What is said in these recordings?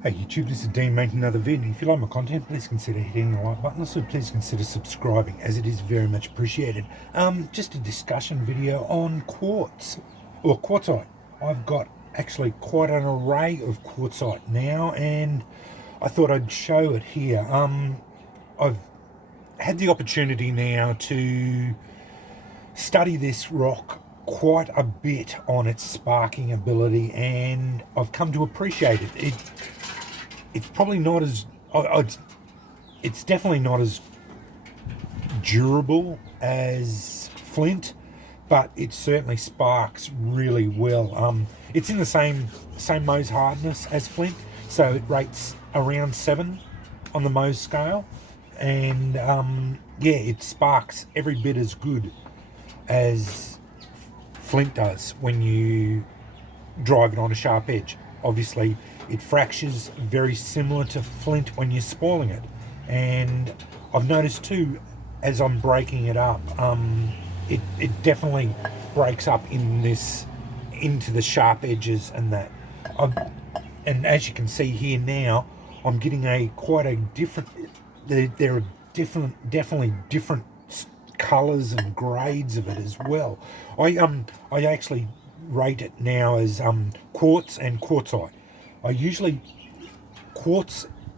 Hey YouTube, this is Dean making another video. If you like my content, please consider hitting the like button. Also, please consider subscribing, as it is very much appreciated. Just a discussion video on quartz, or quartzite. I've got actually quite an array of quartzite now, and I thought I'd show it here. I've had the opportunity now to study this rock quite a bit on its sparking ability, and I've come to appreciate it. It's probably not as it's definitely not as durable as flint, but it certainly sparks really well. It's in the same Mohs hardness as flint, so it rates around 7 on the Mohs scale, and yeah, it sparks every bit as good as flint does when you drive it on a sharp edge. Obviously, it fractures very similar to flint when you're spoiling it, and I've noticed too, as I'm breaking it up, it definitely breaks up into the sharp edges and that. And as you can see here now, I'm getting quite a different. There are definitely different colours and grades of it as well. I actually rate it now as quartz and quartzite. I usually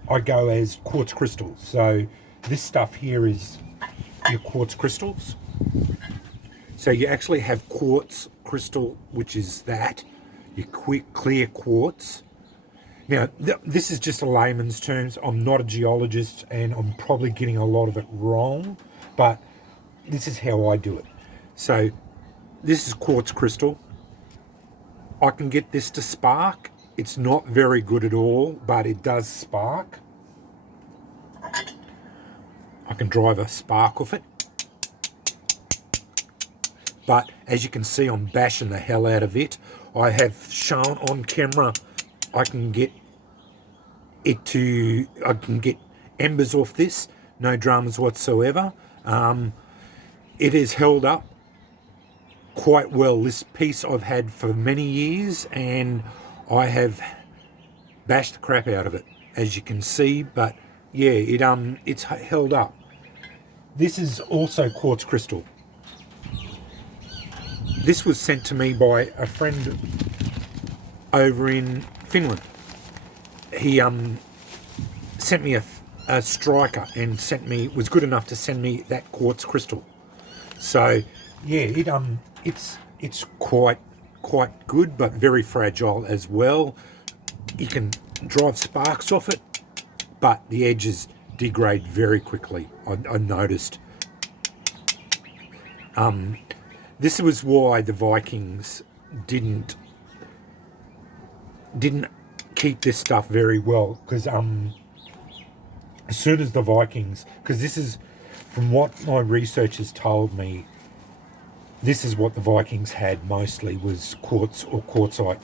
I go as quartz crystals. So this stuff here is your quartz crystals. So you actually have quartz crystal, which is your clear quartz. Now, this is just a layman's terms. I'm not a geologist, and I'm probably getting a lot of it wrong, but this is how I do it. So this is quartz crystal. I can get this to spark. It's not very good at all, but it does spark. I can drive a spark off it. But as you can see, I'm bashing the hell out of it. I have shown on camera I can get embers off this, no dramas whatsoever. It is held up quite well. This piece I've had for many years, and I have bashed the crap out of it, as you can see. But yeah, it's held up. This is also quartz crystal. This was sent to me by a friend over in Finland. He sent me a striker and was good enough to send me that quartz crystal. So yeah, it's quite good, but very fragile as well. You can drive sparks off it, but the edges degrade very quickly. I noticed. This was why the Vikings didn't keep this stuff very well, because as soon as the Vikings, because this is, from what my research has told me, this is what the Vikings had mostly, was quartz or quartzite,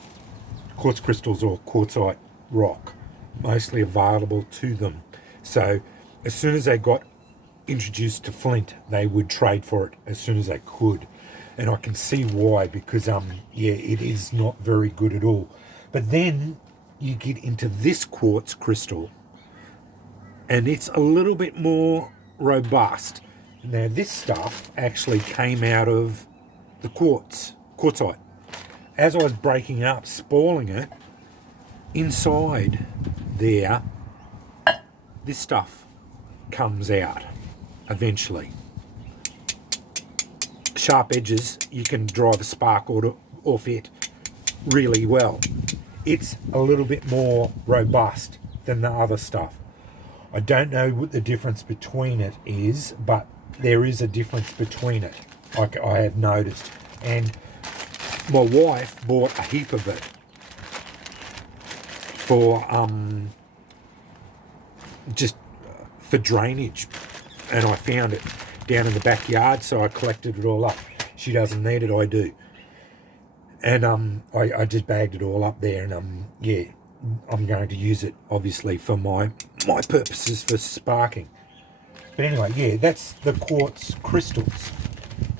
quartz crystals or quartzite rock, mostly available to them. So as soon as they got introduced to flint, they would trade for it as soon as they could. And I can see why, because yeah, it is not very good at all. But then you get into this quartz crystal, and it's a little bit more robust. Now, this stuff actually came out of the quartzite. As I was breaking up, spoiling it, inside there, this stuff comes out eventually. Sharp edges, you can drive a spark off it really well. It's a little bit more robust than the other stuff. I don't know what the difference between it is, but there is a difference between it, like I have noticed. And my wife bought a heap of it for just for drainage, and I found it down in the backyard, so I collected it all up. She doesn't need it, I do. And I just bagged it all up there, and yeah, I'm going to use it obviously for my purposes for sparking. But anyway, yeah, that's the quartz crystals.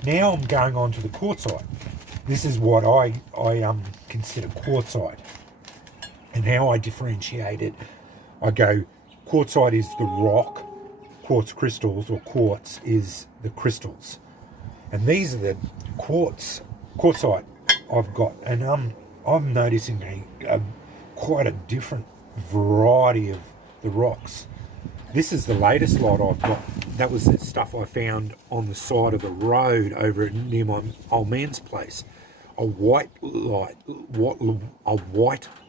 Now I'm going on to the quartzite. This is what I consider quartzite. And how I differentiate it, I go, quartzite is the rock, quartz crystals, or quartz is the crystals. And these are the quartzite I've got. And I'm noticing quite a different variety of the rocks. This is the latest lot I've got. That was the stuff I found on the side of the road over near my old man's place. A white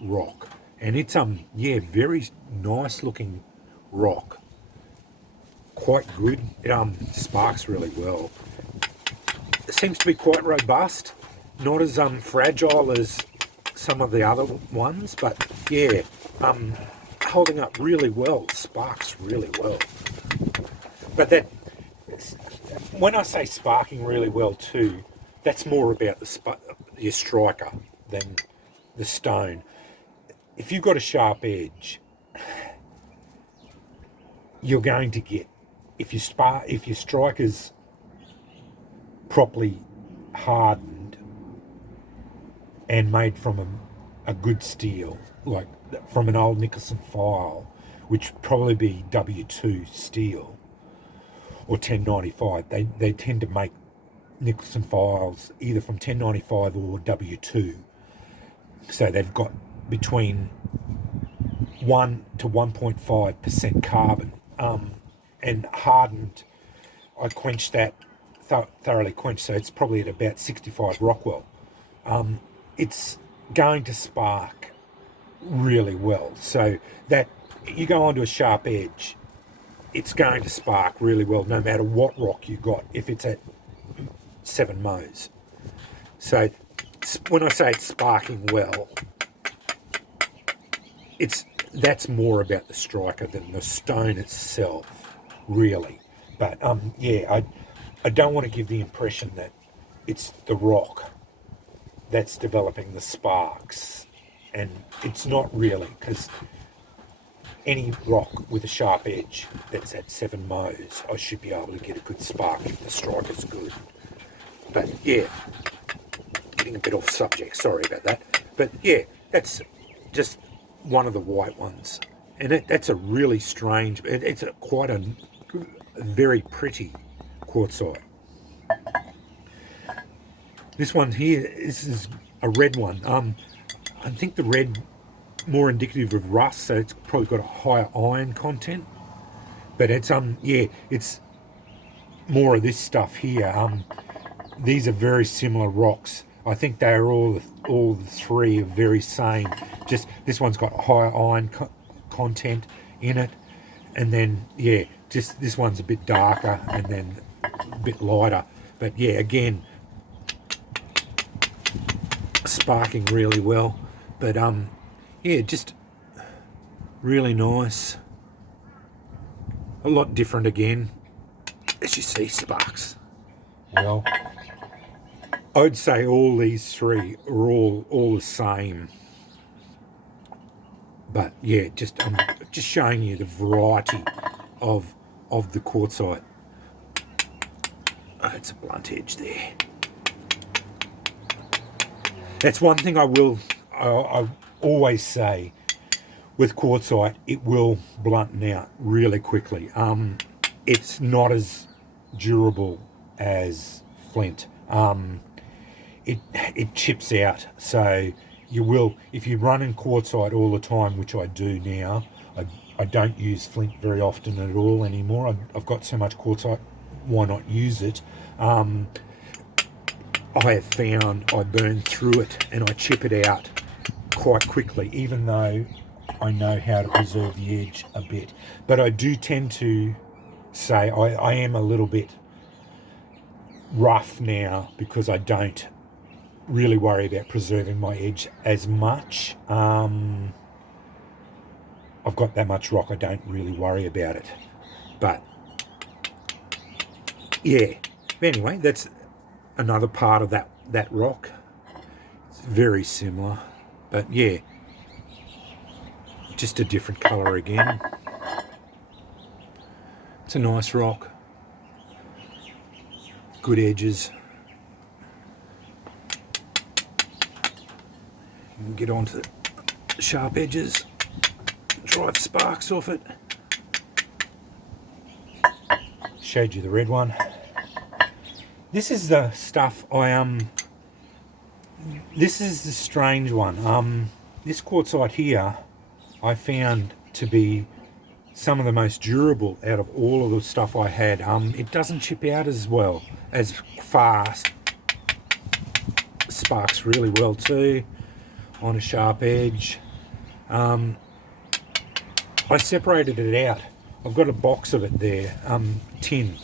rock, and it's very nice looking rock. Quite good. It sparks really well. It seems to be quite robust. Not as fragile as some of the other ones, but yeah, holding up really well. Sparks really well. But that, when I say sparking really well too, that's more about your striker than the stone. If you've got a sharp edge, you're going to get, if your striker's properly hardened and made from a good steel, like from an old Nicholson file, which would probably be W2 steel or 1095. They tend to make Nicholson files either from 1095 or W2. So they've got between 1 to 1.5% carbon. And hardened, I quenched that, thoroughly quenched, so it's probably at about 65 Rockwell. It's going to spark really well. So that you go onto a sharp edge, it's going to spark really well no matter what rock you got, if it's at 7 Mohs. So when I say it's sparking well, that's more about the striker than the stone itself, really. But I don't want to give the impression that it's the rock that's developing the sparks, and it's not really, because any rock with a sharp edge that's at 7 Mohs, I should be able to get a good spark if the striker's good. But yeah, getting a bit off subject, sorry about that. But yeah, that's just one of the white ones, and that's a really strange, it's quite a very pretty quartzite. This one here, this is a red one. I think the red more indicative of rust, so it's probably got a higher iron content. But it's it's more of this stuff here. These are very similar rocks. I think they are all the three are very same. Just this one's got higher iron content in it, and then just this one's a bit darker and then a bit lighter. But yeah, again, sparking really well. But just really nice. A lot different again, as you see, sparks. Well, I'd say all these three are all the same. But yeah, I'm just showing you the variety of the quartzite. Oh, it's a blunt edge there. That's one thing I always say with quartzite, it will blunt out really quickly. It's not as durable as flint. It chips out, so you will, if you're running quartzite all the time, which I do now. I don't use flint very often at all anymore. I've got so much quartzite, why not use it? I have found I burn through it and I chip it out quite quickly, even though I know how to preserve the edge a bit. But I do tend to say I am a little bit rough now because I don't really worry about preserving my edge as much. I've got that much rock, I don't really worry about it. But yeah, anyway, that's another part of that rock. It's very similar, but yeah, just a different colour again. It's a nice rock, good edges. You can get onto sharp edges, drive sparks off it. Showed you the red one. This is the stuff this is the strange one. This quartzite here I found to be some of the most durable out of all of the stuff I had. It doesn't chip out as well, as fast. Sparks really well too on a sharp edge. I separated it out. I've got a box of it there, tin.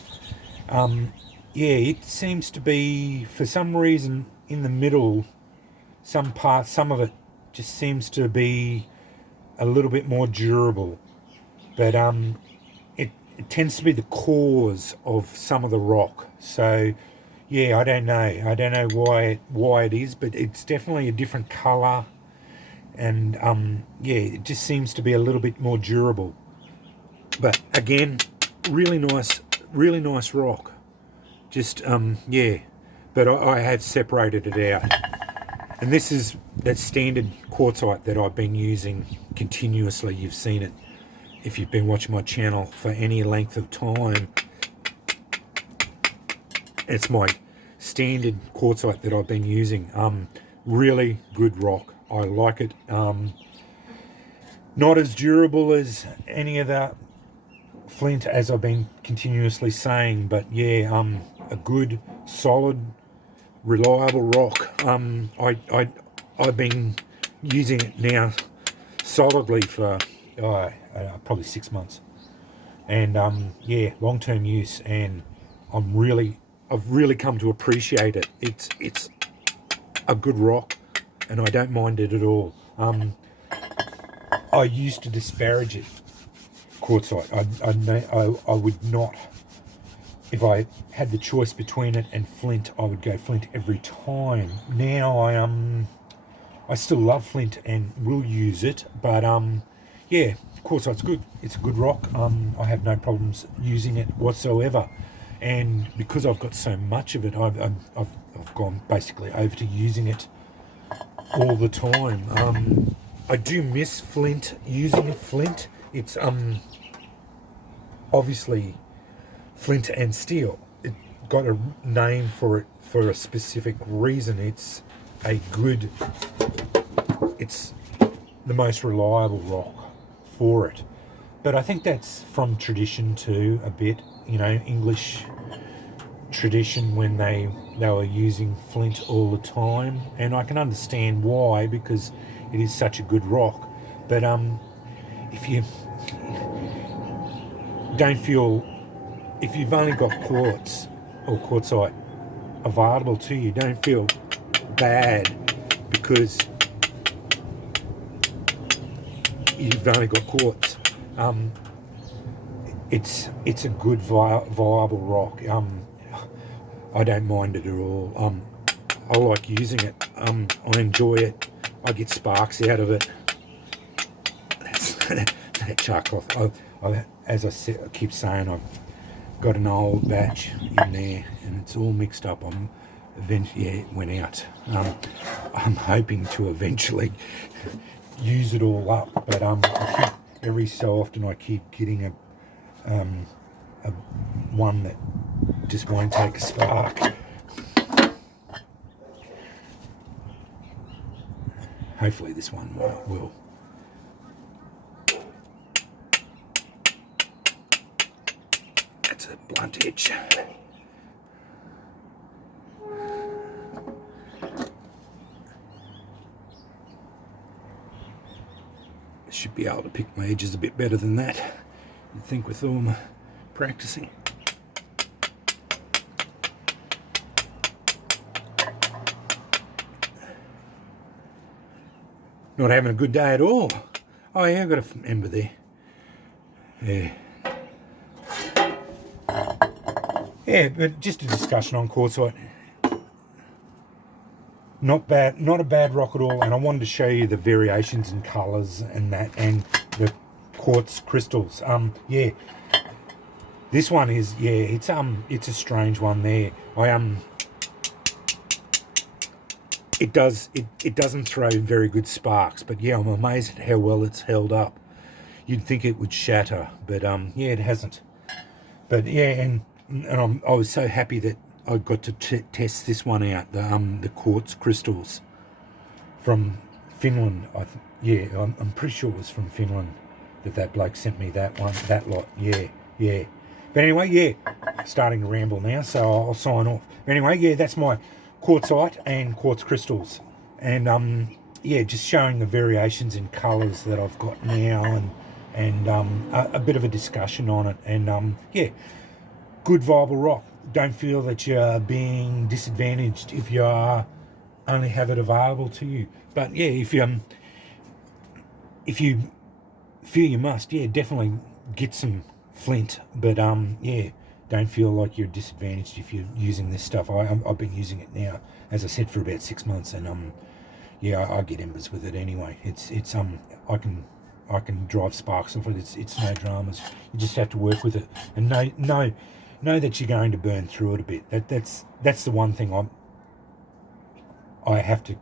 Yeah, it seems to be, for some reason, in the middle, some of it just seems to be a little bit more durable. But it tends to be the cause of some of the rock. So, yeah, I don't know why it is, but it's definitely a different colour. And, yeah, it just seems to be a little bit more durable. But, again, really nice rock. Just, yeah, but I have separated it out. And this is that standard quartzite that I've been using continuously. You've seen it if you've been watching my channel for any length of time. It's my standard quartzite that I've been using. Really good rock. I like it. Not as durable as any of the flint, as I've been continuously saying, but yeah, a good, solid, reliable rock. I've been using it now solidly for probably 6 months, and yeah, long-term use, and I've really come to appreciate it. It's a good rock, and I don't mind it at all. I used to disparage it, quartzite. I would not. If I had the choice between it and flint, I would go flint every time. Now I still love flint and will use it, but yeah, quartzite's good. It's a good rock. I have no problems using it whatsoever, and because I've got so much of it, I've gone basically over to using it all the time. I do miss flint. Using flint, it's obviously flint and steel. It got a name for it for a specific reason. It's the most reliable rock for it. But I think that's from tradition too, a bit, you know, English tradition, when they were using flint all the time, and I can understand why, because it is such a good rock. But if you don't feel, if you've only got quartz or quartzite available to you, don't feel bad because you've only got quartz. It's a good viable rock. I don't mind it at all. I like using it. I enjoy it. I get sparks out of it. That's that charcoal. As I keep saying, I've got an old batch in there, and it's all mixed up. Eventually, yeah, it went out. I'm hoping to eventually use it all up, but every so often I keep getting a one that just won't take a spark. Hopefully this one will. That's a blunt edge. Should be able to pick my edges a bit better than that, you'd think, with all my practicing. Not having a good day at all. Oh yeah, I've got a ember there. Yeah. Yeah, but just a discussion on quartzite. Not bad, not a bad rock at all, and I wanted to show you the variations in colours and that, and the quartz crystals. Yeah, this one is, yeah, it's a strange one there. it doesn't throw very good sparks, but yeah, I'm amazed at how well it's held up. You'd think it would shatter, but yeah, it hasn't. But yeah, and I was so happy that I got to test this one out, the quartz crystals from Finland. Yeah, I'm pretty sure it was from Finland that bloke sent me that lot. Yeah. But anyway, yeah, starting to ramble now, so I'll sign off. But anyway, yeah, that's my quartzite and quartz crystals, and yeah, just showing the variations in colours that I've got now, and a bit of a discussion on it, and yeah, good viable rock. Don't feel that you're being disadvantaged if you only have it available to you. But yeah, if you feel you must, yeah, definitely get some flint. But yeah, don't feel like you're disadvantaged if you're using this stuff. I've been using it now, as I said, for about 6 months, and yeah, I get embers with it anyway. It's I can drive sparks off it. It's no dramas. You just have to work with it, and know that you're going to burn through it a bit. That's the one thing I have to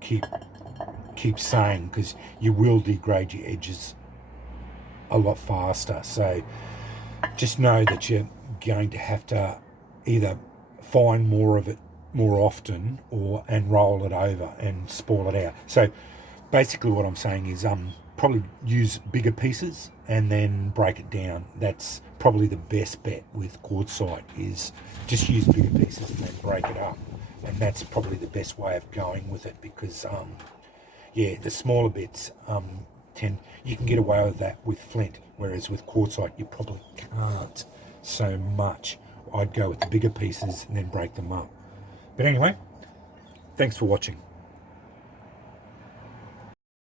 keep saying, because you will degrade your edges a lot faster. So just know that you're going to have to either find more of it more often, and roll it over and spoil it out. So basically what I'm saying is probably use bigger pieces and then break it down. That's probably the best bet with quartzite, is just use bigger pieces and then break it up. And that's probably the best way of going with it, because yeah, the smaller bits you can get away with that with flint, whereas with quartzite you probably can't so much. I'd go with the bigger pieces and then break them up. But anyway, thanks for watching.